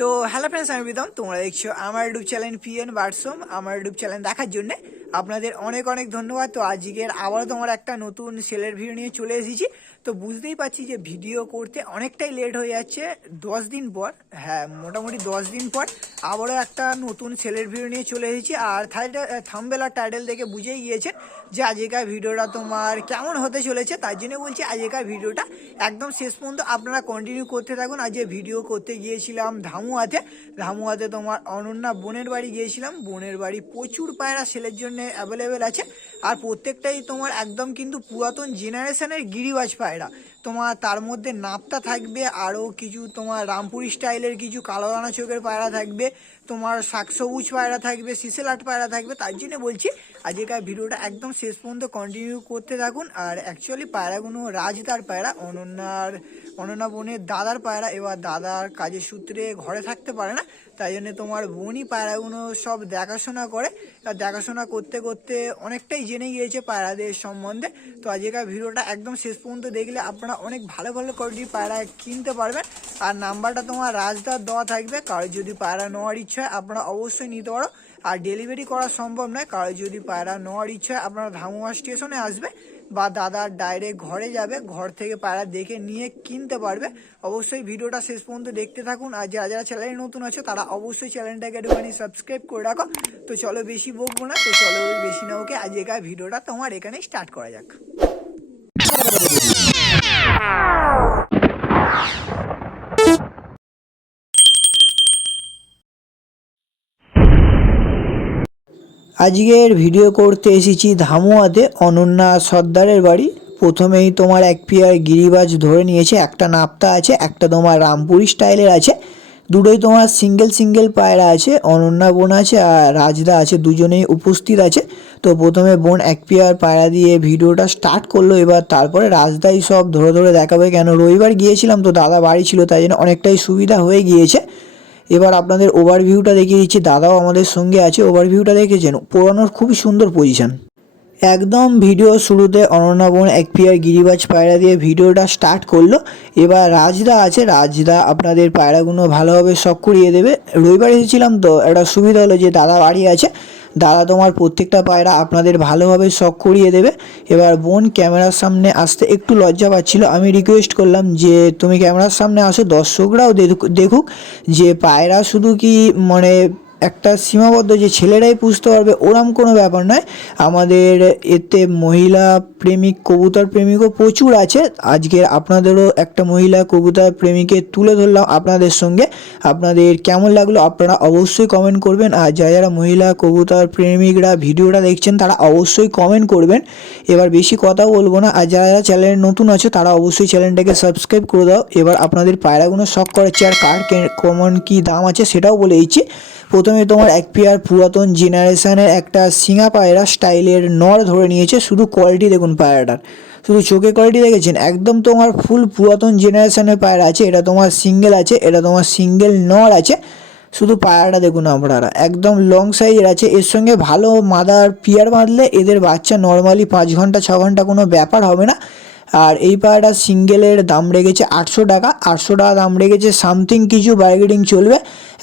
তো hello friends, আমি প্রীতম। তোমরা দেখছো আমার ইউটিউব চ্যানেল পিএন বার্সম। আমার ইউটিউব চ্যানেল দেখার জন্য আপনাদের অনেক অনেক ধন্যবাদ। তো আজকের আবারও তোমার একটা নতুন সেলের ভিডিও নিয়ে চলে এসেছি। তো বুঝতেই পারছি যে ভিডিও করতে অনেকটাই লেট হয়ে যাচ্ছে। 10 দিন পর, হ্যাঁ মোটামুটি 10 দিন পর আবারও একটা নতুন সেলের ভিডিও নিয়ে চলে এসেছি। আর থাম্বনেল আর টাইটেল দেখে বুঝেই গিয়েছেন যে আজকের ভিডিওটা তোমার কেমন হতে চলেছে। তার জন্য বলছি আজকের ভিডিওটা একদম শেষ পর্যন্ত আপনারা কন্টিনিউ করতে থাকুন। আজ যে ভিডিও করতে গিয়েছিলাম ধামুয়াতে তোমার অনন্যা বোনের বাড়ি গিয়েছিলাম। বোনের বাড়ি প্রচুর পায়রা সেলের জন্য অ্যাভেলেবেল আছে। আর প্রত্যেকটাই তোমার একদম কিন্তু পুরাতন জেনারেশনের গিরিবাজ পায়রা। তোমার তার মধ্যে নাপতা থাকবে, আরও কিছু তোমার রামপুরি স্টাইলের কিছু কালো দানা চোখের পায়রা থাকবে, তোমার শাকসবুজ পায়রা থাকবে, সিসেলাট পায়রা থাকবে। তার জন্য বলছি আজকের ভিডিওটা একদম শেষ পর্যন্ত কন্টিনিউ করতে থাকুন। আর অ্যাকচুয়ালি পায়রাগুলো রাজদার পায়রা, অনন্যা বোনের দাদার পায়রা। এবার দাদার কাজের সূত্রে ঘরে থাকতে পারে না, তাই জন্য তোমার বোনই পায়রাগুলো সব দেখাশোনা করে। আর দেখাশোনা করতে করতে অনেকটাই জেনে গিয়েছে পায়রাদের সম্বন্ধে। তো আজকের ভিডিওটা একদম শেষ পর্যন্ত দেখলে আপনারা অনেক ভালো ভালো কোয়ালিটির পায়রা কিনতে পারবেন। আর নাম্বারটা তোমার রাজদার দেওয়া থাকবে। কারো যদি পায়রা নেওয়ার ইচ্ছা হয় আপনারা অবশ্যই নিতে পারো। আর ডেলিভারি করা সম্ভব নয়। কারো যদি পায়রা নেওয়ার ইচ্ছা হয় আপনারা ধামুয়া স্টেশনে আসবে বা দাদার ডাইরেক্ট ঘরে যাবে, ঘর থেকে পায়রা দেখে নিয়ে কিনতে পারবে। অবশ্যই ভিডিওটা শেষ পর্যন্ত দেখতে থাকুন। আর যারা যারা চ্যানেলে নতুন আছে তারা অবশ্যই চ্যানেলটাকে একটুখানি সাবস্ক্রাইব করে রাখো। তো চলো বেশি বকবো না, তো চলো বেশি না ওকে আজকের ভিডিওটা তোমার এখানে স্টার্ট করা যাক। আজকের ভিডিও করতে এসেছি ধামুয়াতে অনন্যা সর্দারের বাড়ি। প্রথমেই তোমার এক পেয়ার গিরিবাজ ধরে নিয়েছে, একটা নাপতা আছে, একটা তোমার রামপুরি স্টাইলের আছে, দুটোই তোমার সিঙ্গেল পায়রা আছে। অনন্যা বোন আছে আর রাজদা আছে, দুজনেই উপস্থিত আছে। তো প্রথমে বোন এক পেয়ার পায়রা দিয়ে ভিডিওটা স্টার্ট করলো। এবার তারপরে রাজদাই সব ধরে ধরে দেখাবে, কেন রবিবার গিয়েছিলাম তো দাদা বাড়ি ছিল, তাই জন্য অনেকটাই সুবিধা হয়ে গিয়েছে। এবার আপনাদের ওভারভিউটা দেখিয়ে দিচ্ছি, দাদাও আমাদের সঙ্গে আছে। ওভারভিউটা দেখেছেন, পুরানোর খুবই সুন্দর পজিশন। একদম ভিডিও শুরুতে অনন্যা বোন এক পেয়ার গিরিবাজ পায়রা দিয়ে ভিডিওটা স্টার্ট করলো। এবার রাজদা আছে, রাজদা আপনাদের পায়রাগুলো ভালোভাবে শখ করিয়ে দেবে। রবিবার এসেছিলাম তো একটা সুবিধা হলো যে দাদা বাড়ি আছে, দাদা তোমার প্রত্যেকটা পায়রা আপনাদের ভালোভাবে শখ করিয়ে দেবে। এবার বোন ক্যামেরার সামনে আসতে একটু লজ্জা পাচ্ছিল, আমি রিকোয়েস্ট করলাম যে তুমি ক্যামেরার সামনে আসো, দর্শকরাও দেখুক যে পায়রা শুধু কি মানে একটা সীমাবদ্ধ যে ছেলেরাই পুষতে পারবে ওরম কোনো ব্যাপার নয়। আমাদের এতে মহিলা প্রেমিক, কবুতর প্রেমিকও প্রচুর আছে। আজকের আপনাদেরও একটা মহিলা কবুতর প্রেমিকে তুলে ধরলাম আপনাদের সঙ্গে। আপনাদের কেমন লাগলো আপনারা অবশ্যই কমেন্ট করবেন। আর যারা যারা মহিলা কবুতর প্রেমিকরা ভিডিওটা দেখছেন তারা অবশ্যই কমেন্ট করবেন। এবার বেশি কথা বলবো না। আর যারা যারা চ্যানেলে নতুন আছে তারা অবশ্যই চ্যানেলটাকে সাবস্ক্রাইব করে দাও। এবার আপনাদের পায়রাগুলো শখ করেছে আর কার কমন কী দাম আছে সেটাও বলে দিচ্ছি। প্রথমে তোমার এক পেয়ার পুরাতন জেনারেশনের একটা সিঙা পায়রা স্টাইলের নর ধরে নিয়েছে। শুধু কোয়ালিটি দেখুন পায়রাটার, শুধু চোখে কোয়ালিটি দেখেছেন, একদম তোমার ফুল পুরাতন জেনারেশনের পায়রা আছে। এটা তোমার সিঙ্গেল আছে, এটা তোমার সিঙ্গেল নর আছে। শুধু পায়রাটা দেখুন আপনারা, একদম লং সাইজের আছে। এর সঙ্গে ভালো মাদার পিয়ার বাঁধলে এদের বাচ্চা নর্মালি 5 ঘন্টা 6 ঘন্টা কোনো ব্যাপার হবে না। আর এই পায়রাটা সিঙ্গেলের দাম রেখেছে 800 টাকা, 800 টাকা দাম রেখেছে। সামথিং কিছু বার্গেনিং চলবে।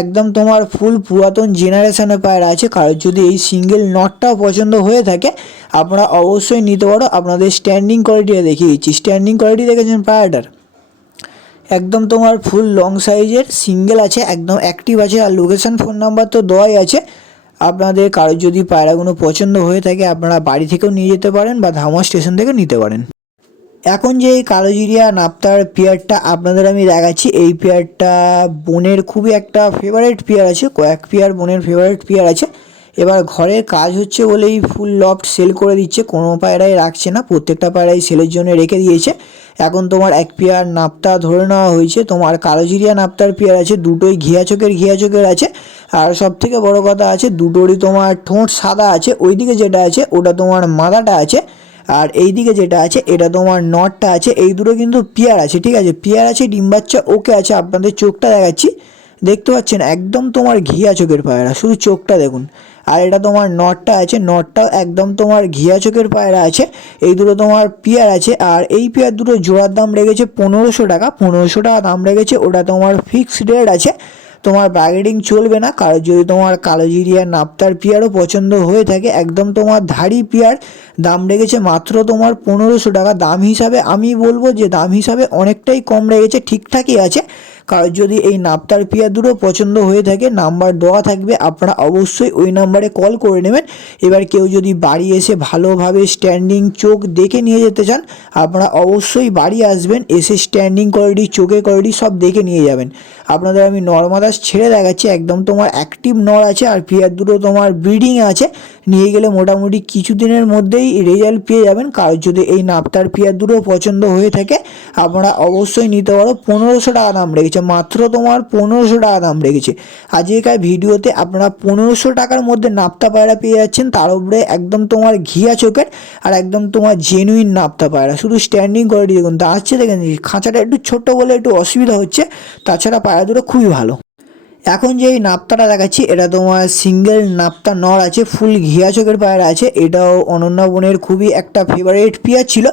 একদম তোমার ফুল পুরাতন জেনারেশনের পায়রা আছে। কারোর যদি এই সিঙ্গেল নটটাও পছন্দ হয়ে থাকে আপনারা অবশ্যই নিতে পারো। আপনাদের স্ট্যান্ডিং কোয়ালিটিটা দেখিয়ে দিচ্ছি, স্ট্যান্ডিং কোয়ালিটি দেখেছেন পায়রাটার, একদম তোমার ফুল লং সাইজের সিঙ্গেল আছে, একদম অ্যাক্টিভ আছে। আর লোকেশান ফোন নাম্বার তো দেওয়াই আছে। আপনাদের কারোর যদি পায়রাগুলো পছন্দ হয়ে থাকে আপনারা বাড়ি থেকেও নিয়ে যেতে পারেন বা ধামা স্টেশন থেকে নিতে পারেন। এখন যে এই কালোজিরিয়া নাপতার পেয়ারটা আপনাদের আমি দেখাচ্ছি, এই পেয়ারটা বোনের খুবই একটা ফেভারিট পেয়ার আছে, কয়েক পেয়ার বোনের ফেভারিট পেয়ার আছে। এবার ঘরের কাজ হচ্ছে বলেই ফুল লফট সেল করে দিচ্ছে, কোনো পায়রাই রাখছে না, প্রত্যেকটা পায়রাই সেলের জন্য রেখে দিয়েছে। এখন তোমার এক পেয়ার নাপতা ধরে নেওয়া হয়েছে। তোমার কালোজিরিয়া নাপতার পেয়ার আছে, দুটোই ঘিয়া চোখের আছে। আর সব থেকে বড়ো কথা আছে দুটোরই তোমার ঠোঁট সাদা আছে। ওইদিকে যেটা আছে ওটা তোমার মাদাটা আছে, আর এই দিকে যেটা আছে এটা তোমার নটটা আছে। এই দুটো কিন্তু পেয়ার আছে, ঠিক আছে, পেয়ার আছে, ডিম বাচ্চা ওকে আছে। আপনাদের চোখটা দেখাচ্ছি, দেখতে পাচ্ছেন একদম তোমার ঘিয়া চোখের পায়রা, শুধু চোখটা দেখুন। আর এটা তোমার নটটা আছে, নটটাও একদম তোমার ঘিয়া চোখের পায়রা আছে। এই দুটো তোমার পেয়ার আছে। আর এই পেয়ার দুটো জোড়ার দাম রেখেছে 1500 টাকা, 1500 টাকা দাম রেখেছে। ওটা তোমার ফিক্সড রেট আছে। তোমার বার্গেনিং চলবে না। কারণ যদি তোমার কালোজিরিয়া নাপ্তার পেয়ারও পছন্দ হয়ে থাকে, একদম তোমার ধাড়ি পেয়ার দাম রেখেছে মাত্র তোমার 1500 টাকা। দাম হিসাবে আমি বলবো যে দাম হিসাবে অনেকটাই কম রেখেছে, ঠিকঠাকই আছে। কারণ যদি এই নাপ্তার পেয়ার দুটো পছন্দ হয়ে থাকে, নাম্বার দেওয়া থাকবে, আপনারা অবশ্যই ওই নাম্বারে কল করে নেবেন। এবার কেউ যদি বাড়ি এসে ভালোভাবে স্ট্যান্ডিং চোখ দেখে নিয়ে যেতে চান, আপনারা অবশ্যই বাড়ি আসবেন, এসে স্ট্যান্ডিং কোয়ালিটি, চোখের কোয়ালিটি সব দেখে নিয়ে যাবেন। আপনাদের আমি নর্মাদাস ছেড়ে দেখাচ্ছি, একদম তোমার অ্যাক্টিভ নর আছে আর পেয়ার দুটো তোমার ব্রিডিং আছে। নিয়ে গেলে মোটামুটি কিছুদিনের মধ্যেই রেজাল্ট পেয়ে যাবেন। কারণ যদি এই নাপ্তার পেয়ার দুটো পছন্দ হয়ে থাকে, আপনারা অবশ্যই নিতে পারো। 1500 টাকা দাম রেখেছে, মাত্র তোমার 1500 টাকা দাম রেখেছে। আজকের ভিডিওতে আপনারা 1500 টাকার মধ্যে নাপ্তা পায়রা পেয়ে যাচ্ছেন, তার উপরে একদম তোমার ঘিয়া চোখের আর একদম তোমার জেনুইন নাপ্তা পায়রা। শুধু স্ট্যান্ডিং কোয়ালিটি দেখুন, দাঁড়াচ্ছে দেখেন, খাঁচাটা একটু ছোট্ট বলে একটু অসুবিধা হচ্ছে, তাছাড়া পায়রা দুটো খুবই ভালো। এখন যে এই নাপ্তাটা দেখাচ্ছি, এটা তোমার সিঙ্গেল নাপ্তা নর আছে, ফুল ঘিয়া চোখের পায়রা আছে। এটাও অনন্যা বোনের খুবই একটা ফেভারিট পেয়ার ছিল।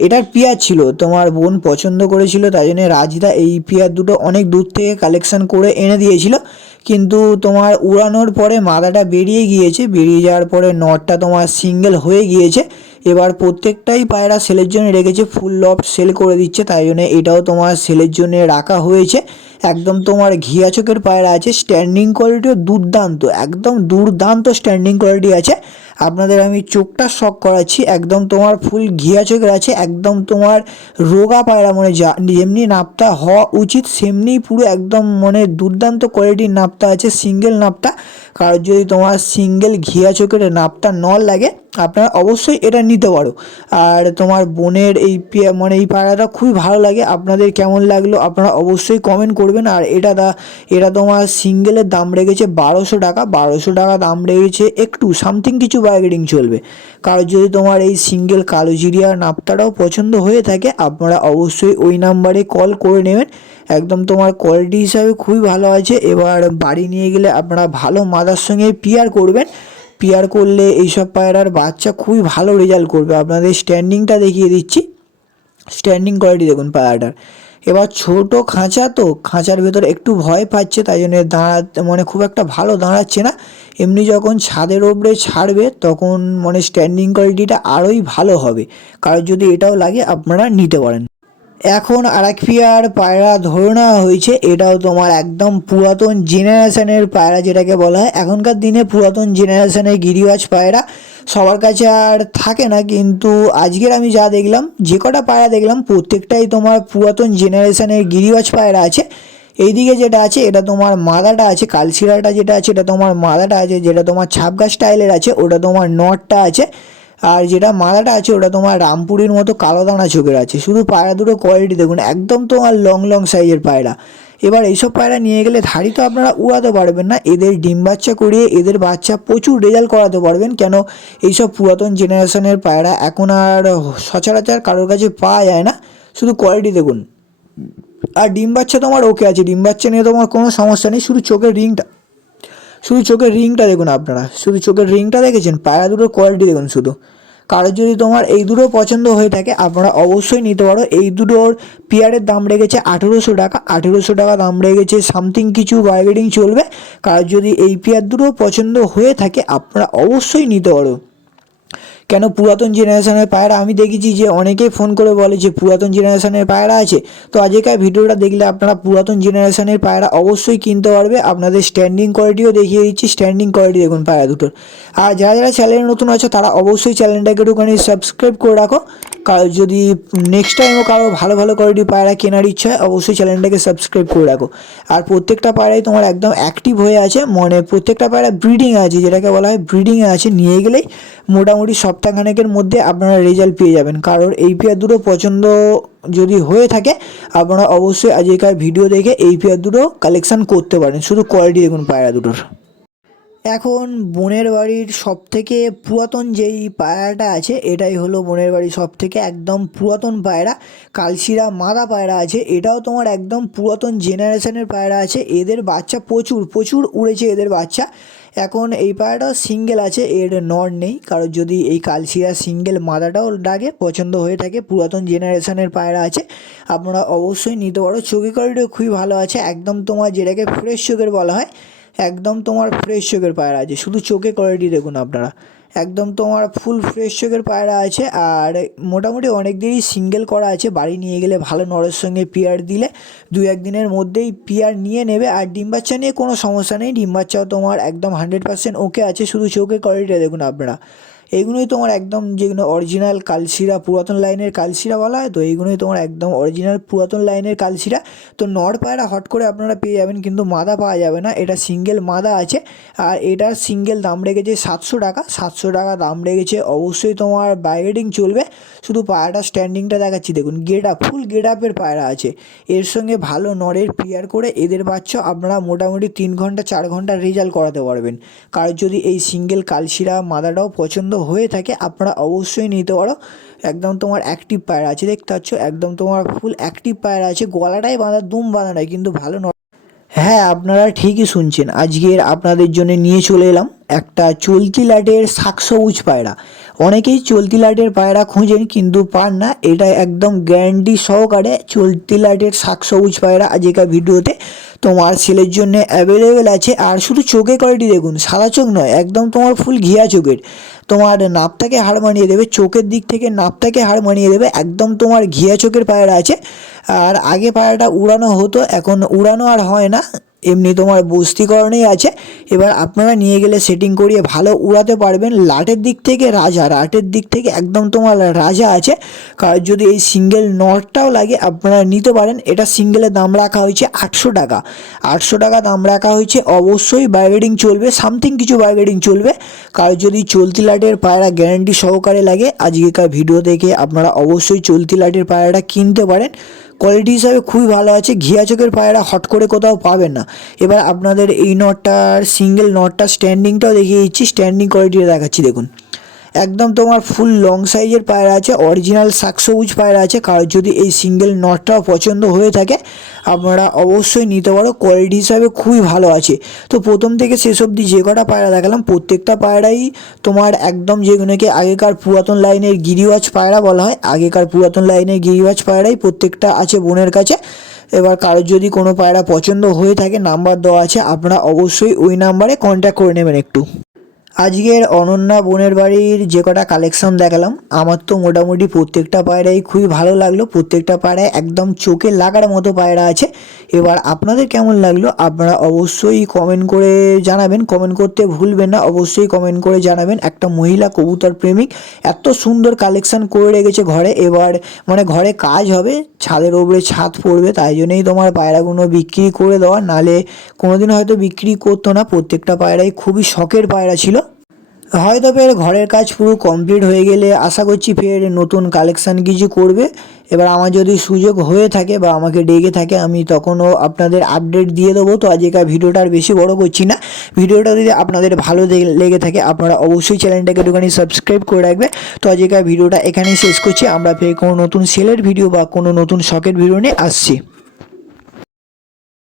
এটার পেয়ার ছিল, তোমার বোন পছন্দ করেছিল, তাই জন্য রাজদা এই পেয়ার দুটো অনেক দূর থেকে কালেকশন করে এনে দিয়েছিল। কিন্তু তোমার উড়ানোর পরে মাদাটা বেরিয়ে গিয়েছে, বেরিয়ে যাওয়ার পরে নটটা তোমার সিঙ্গেল হয়ে গিয়েছে। এবার প্রত্যেকটাই পায়রা সেলের জন্য রেখেছে, ফুল লফট সেল করে দিচ্ছে, তাই জন্য এটাও তোমার সেলের জন্য রাখা হয়েছে। একদম তোমার ঘিয়া চোখের পায়রা আছে, স্ট্যান্ডিং কোয়ালিটিও দুর্দান্ত, একদম দুর্দান্ত স্ট্যান্ডিং কোয়ালিটি আছে। আপনাদের আমি চোখটা শক করাচ্ছি, একদম তোমার ফুল ঘিয়া চোখের আছে, একদম তোমার রোগা পায়রা, মানে যেমনি নাপ্তা হওয়া উচিত সেমনি পুরো একদম মানে দুর্দান্ত কোয়ালিটির নাপ্তা আছে, সিঙ্গেল নাপ্তা। কারণ যদি তোমার সিঙ্গেল ঘিয়া চোখের নাপ্তা নল লাগে, আপনারা অবশ্যই এটা নিতে পারো। আর তোমার বোনের এই মানে এই পায়রাটা খুবই ভালো লাগে। আপনাদের কেমন লাগলো আপনারা অবশ্যই কমেন্ট করবেন। আর এটা তোমার সিঙ্গেলের দাম রেখেছে 1200 টাকা, 1200 টাকা দাম রেখেছে, একটু সামথিং কিছু বার্গেনিং চলবে। কারণ যদি তোমার এই সিঙ্গেল কালোজিরিয়ার নাপ্তাটাও পছন্দ হয়ে থাকে, আপনারা অবশ্যই ওই নাম্বারে কল করে নেবেন। একদম তোমার কোয়ালিটি হিসাবে খুবই ভালো আছে। এবার বাড়ি নিয়ে গেলে আপনারা ভালো মাদার সঙ্গে পেয়ার করবেন, পেয়ার করলে এইসব পায়রার বাচ্চা খুবই ভালো রেজাল্ট করবে। আপনাদের স্ট্যান্ডিংটা দেখিয়ে দিচ্ছি, স্ট্যান্ডিং কোয়ালিটি দেখুন পায়রাটার। এবার ছোট খাঁচা, তো খাঁচার ভেতরে একটু ভয় পাচ্ছে, তাই জন্য দাঁড়াতে মানে খুব একটা ভালো দাঁড়াচ্ছে না। এমনি যখন ছাদের ওপরে ছাড়বে তখন মানে স্ট্যান্ডিং কোয়ালিটিটা আরোই ভালো হবে। কারণ যদি এটাও লাগে আপনারা নিতে পারেন। এখন আরেক পেয়ার পায়রা ধরে নেওয়া হয়েছে, এটাও তোমার একদম পুরাতন জেনারেশনের পায়রা যেটাকে বলা হয়। এখনকার দিনে পুরাতন জেনারেশনের গিরিবাজ পায়রা সবার কাছে আর থাকে না, কিন্তু আজকের আমি যা দেখলাম, যে কটা পায়রা দেখলাম প্রত্যেকটাই তোমার পুরাতন জেনারেশনের গিরিবাজ পায়রা আছে। এইদিকে যেটা আছে এটা তোমার মাদাটা আছে, কালশিরাটা যেটা আছে এটা তোমার মাদাটা আছে, যেটা তোমার ছাপগা স্টাইলের আছে ওটা তোমার নটটা আছে। আর যেটা মাদাটা আছে ওটা তোমার রামপুরির মতো কালো দানা চোখের আছে। শুধু পায়রা দুটো কোয়ালিটি দেখুন, একদম তোমার লং লং সাইজের পায়রা। এবার এইসব পায়রা নিয়ে গেলে ধাড়ি তো আপনারা উড়াতে পারবেন না, এদের ডিম বাচ্চা করিয়ে এদের বাচ্চা প্রচুর রেজাল্ট করাতে পারবেন। কেন এইসব পুরাতন জেনারেশনের পায়রা এখন আর সচরাচর কারোর কাছে পাওয়া যায় না। শুধু কোয়ালিটি দেখুন, আর ডিম বাচ্চা তোমার ওকে আছে, ডিম বাচ্চা নিয়ে তোমার কোনো সমস্যা নেই। শুধু চোখের রিংটা দেখুন, আপনারা শুধু চোখের রিংটা দেখেছেন, পায়রা দুটোর কোয়ালিটি দেখুন শুধু। কারোর যদি তোমার এই দুটো পছন্দ হয়ে থাকে আপনারা অবশ্যই নিতে পারো। এই দুটোর পেয়ারের দাম রেখেছে 1800 টাকা, 1800 টাকা দাম রেখেছে, সামথিং কিছু বার্গেনিং চলবে। কারোর যদি এই পেয়ার দুটো পছন্দ হয়ে থাকে আপনারা অবশ্যই নিতে পারো। কেন পুরাতন জেনারেশনের পায়রা আমি দেখেছি যে অনেকেই ফোন করে বলে যে পুরাতন জেনারেশনের পায়রা আছে। তো আজকের ভিডিওটা দেখলে আপনারা পুরাতন জেনারেশনের পায়রা অবশ্যই কিনতে পারবে। আপনাদের স্ট্যান্ডিং কোয়ালিটিও দেখিয়ে দিচ্ছি, স্ট্যান্ডিং কোয়ালিটি দেখুন পায়রা দুটোর। আর যারা যারা চ্যানেলে নতুন আছে তারা অবশ্যই চ্যানেলটাকে একটুখানি সাবস্ক্রাইব করে রাখো। কারণ যদি নেক্সট টাইমও কারো ভালো ভালো কোয়ালিটির পায়রা কেনার ইচ্ছা হয় অবশ্যই চ্যানেলটাকে সাবস্ক্রাইব করে রাখো। আর প্রত্যেকটা পায়রাই তোমার একদম অ্যাক্টিভ হয়ে আছে, মানে প্রত্যেকটা পায়রা ব্রিডিং আছে, যেটাকে বলা হয় ব্রিডিংয়ে আছে। নিয়ে গেলেই মোটামুটি সপ্তাহখানেকের মধ্যে আপনারা রেজাল্ট পেয়ে যাবেন। কারণ এই পেয়ার দুটো পছন্দ যদি হয়ে থাকে আপনারা অবশ্যই আজকের ভিডিও দেখে এই পেয়ার দুটো কালেকশান করতে পারেন। শুধু কোয়ালিটি দেখুন পায়রা দুটোর। এখন বোনের বাড়ির সবথেকে পুরাতন যেই পায়রাটা আছে এটাই হলো বোনের বাড়ির সবথেকে একদম পুরাতন পায়রা, কালশিরা মাদা পায়রা আছে। এটাও তোমার একদম পুরাতন জেনারেশনের পায়রা আছে। এদের বাচ্চা প্রচুর প্রচুর উড়েছে এদের বাচ্চা। এখন এই পায়রাটাও সিঙ্গেল আছে, এর নর নেই। কারণ যদি এই কালশিরা সিঙ্গেল মাদাটাও ডাকে, পছন্দ হয়ে থাকে, পুরাতন জেনারেশনের পায়রা আছে, আপনারা অবশ্যই নিতে পারো। চোখের কোয়ালিটিও খুবই ভালো আছে, একদম তোমার যেটাকে ফ্রেশ চোখের বলা হয়, একদম তোমার ফ্রেশ চোখের পায়রা আছে। শুধু চোখের কোয়ালিটি দেখুন আপনারা, একদম তোমার ফুল ফ্রেশ চোখের পায়রা আছে। আর মোটামুটি অনেক দিনই সিঙ্গেল করা আছে, বাড়ি নিয়ে গেলে ভালো নরের সঙ্গে পেয়ার দিলে 2-1 দিনের মধ্যেই পেয়ার নিয়ে নেবে। আর ডিম বাচ্চা নিয়ে কোনো সমস্যা নেই, ডিম বাচ্চাও তোমার একদম 100% ওকে আছে। শুধু চোখের কোয়ালিটি দেখুন আপনারা, এইগুলোই তোমার একদম যেগুলো অরিজিনাল কালশিরা, পুরাতন লাইনের কালশিরা বলা হয়, তো এইগুলোই তোমার একদম অরিজিনাল পুরাতন লাইনের কালশিরা। তো নর পায়রা হট করে আপনারা পেয়ে যাবেন, কিন্তু মাদা পাওয়া যাবে না, এটা সিঙ্গেল মাদা আছে। আর এটার সিঙ্গেল দাম রেখেছে 700 টাকা, 700 টাকা দাম রেখেছে। অবশ্যই তোমার বাইরেডিং চলবে। শুধু পায়রাটা স্ট্যান্ডিংটা দেখাচ্ছি দেখুন, গেট আপ, ফুল গেট আপের পায়রা আছে। এর সঙ্গে ভালো নরের পেয়ার করে এদের বাচ্চা আপনারা মোটামুটি 3 ঘন্টা 4 ঘন্টা রেজাল্ট করাতে পারবেন। কারণ যদি এই সিঙ্গেল কালশিরা মাদাটাও পছন্দ হয়ে থাকে, আপনারা অবশ্যই নিতে পারো। একদম তোমার অ্যাক্টিভ পায়রা আছে, দেখতে পাচ্ছ, একদম তোমার ফুল অ্যাক্টিভ পায়রা আছে। গলাটাই বাঁধা, দুম বাঁধা নয়, কিন্তু ভালো। হ্যাঁ, আপনারা ঠিকই শুনছেন, আজকের আপনাদের জন্য নিয়ে চলে এলাম একটা চলতি লাটের শাক সবুজ পায়রা। অনেকেই চলতি লাটের পায়রা খুঁজেন কিন্তু পান না, এটা একদম গ্যারান্টি সহকারে চলতি লাটের শাক সবুজ পায়রা আজকের ভিডিওতে তোমার সেলের জন্য অ্যাভেলেবেল আছে। আর শুধু চোখের কোয়ালিটি দেখুন, সাদা চোখ নয়, একদম তোমার ফুল ঘিয়া চোখের, তোমার নাপটাকে হার মানিয়ে দেবে, চোখের দিক থেকে নাপটাকে হার মানিয়ে দেবে, একদম তোমার ঘিয়া চোখের পায়রা আছে। আর আগে পায়রাটা উড়ানো হতো, এখন উড়ানো আর হয় না, এমনি তোমার বস্তিকরণেই আছে। এবার আপনারা নিয়ে গেলে সেটিং করিয়ে ভালো উড়াতে পারবেন। লাটের দিক থেকে রাজা, লাটের দিক থেকে একদম তোমার রাজা আছে। কারণ যদি এই সিঙ্গেল নটটাও লাগে আপনারা নিতে পারেন। এটা সিঙ্গেলের দাম রাখা হয়েছে 800 টাকা, 800 টাকা দাম রাখা হয়েছে। অবশ্যই বাইরেডিং চলবে, সামথিং কিছু বাইরেডিং চলবে। কারণ যদি চলতি লাটের পায়রা গ্যারান্টি সহকারে লাগে, আজকেকার ভিডিও দেখে আপনারা অবশ্যই চলতি লাটের পায়রাটা কিনতে পারেন। কোয়ালিটি হিসাবে খুবই ভালো আছে, ঘিয়া চোখের পায়রা হট করে কোথাও পাবেন না। এবার আপনাদের এই নটটার সিঙ্গেল নটটা স্ট্যান্ডিংটাও দেখিয়ে দিচ্ছি, স্ট্যান্ডিং কোয়ালিটিটা দেখাচ্ছি দেখুন, একদম তোমার ফুল লং সাইজের পায়রা আছে, অরিজিনাল শাক সবুজ পায়রা আছে। কারণ যদি এই সিঙ্গেল নটটাও পছন্দ হয়ে থাকে, আপনারা অবশ্যই নিতে পারো, কোয়ালিটি হিসাবে খুবই ভালো আছে। তো প্রথম থেকে শেষ অবধি যে কটা পায়রা দেখালাম, প্রত্যেকটা পায়রাই তোমার একদম যেগুলোকে আগেকার পুরাতন লাইনের গিরিবাজ পায়রা বলা হয়, আগেকার পুরাতন লাইনের গিরিবাজ পায়রাই প্রত্যেকটা আছে বোনের কাছে। এবার কারোর যদি কোনো পায়রা পছন্দ হয়ে থাকে, নাম্বার দেওয়া আছে, আপনারা অবশ্যই ওই নাম্বারে কন্ট্যাক্ট করে নেবেন একটু। আজকের অনন্যা বোনের বাড়ির যে কটা কালেকশন দেখালাম, আমার তো মোটামুটি প্রত্যেকটা পায়রাই খুবই ভালো লাগলো। প্রত্যেকটা পায়রায় একদম চোখে লাগার মতো পায়রা আছে। এবার আপনাদের কেমন লাগলো আপনারা অবশ্যই কমেন্ট করে জানাবেন, কমেন্ট করতে ভুলবেন না, অবশ্যই কমেন্ট করে জানাবেন। একটা মহিলা কবুতর প্রেমিক এত সুন্দর কালেকশন করে রেখেছে ঘরে, এবার মানে ঘরে কাজ হবে, ছাদের ওপরে ছাদ পড়বে, তাই জন্যই তোমার পায়রাগুলো বিক্রি করে দেওয়া, নালে কোনোদিন হয়তো বিক্রি করতো না। প্রত্যেকটা পায়রাই খুবই শখের পায়রা ছিল। হয়তো ফের ঘরের কাজ পুরো কমপ্লিট হয়ে গেলে আশা করছি ফের নতুন কালেকশান কিছু করবে। এবার আমার যদি সুযোগ হয়ে থাকে বা আমাকে ডেকে থাকে, আমি তখনও আপনাদের আপডেট দিয়ে দেবো। তো আজকের ভিডিওটা আর বেশি বড় করছি না, ভিডিওটা যদি আপনাদের ভালো লেগে থাকে আপনারা অবশ্যই চ্যানেলটাকে একটুখানি সাবস্ক্রাইব করে রাখবে। তো আজকের ভিডিওটা এখানেই শেষ করছি, আমরা ফের কোনো নতুন সেলের ভিডিও বা কোনো নতুন শখের ভিডিও নিয়ে আসছি।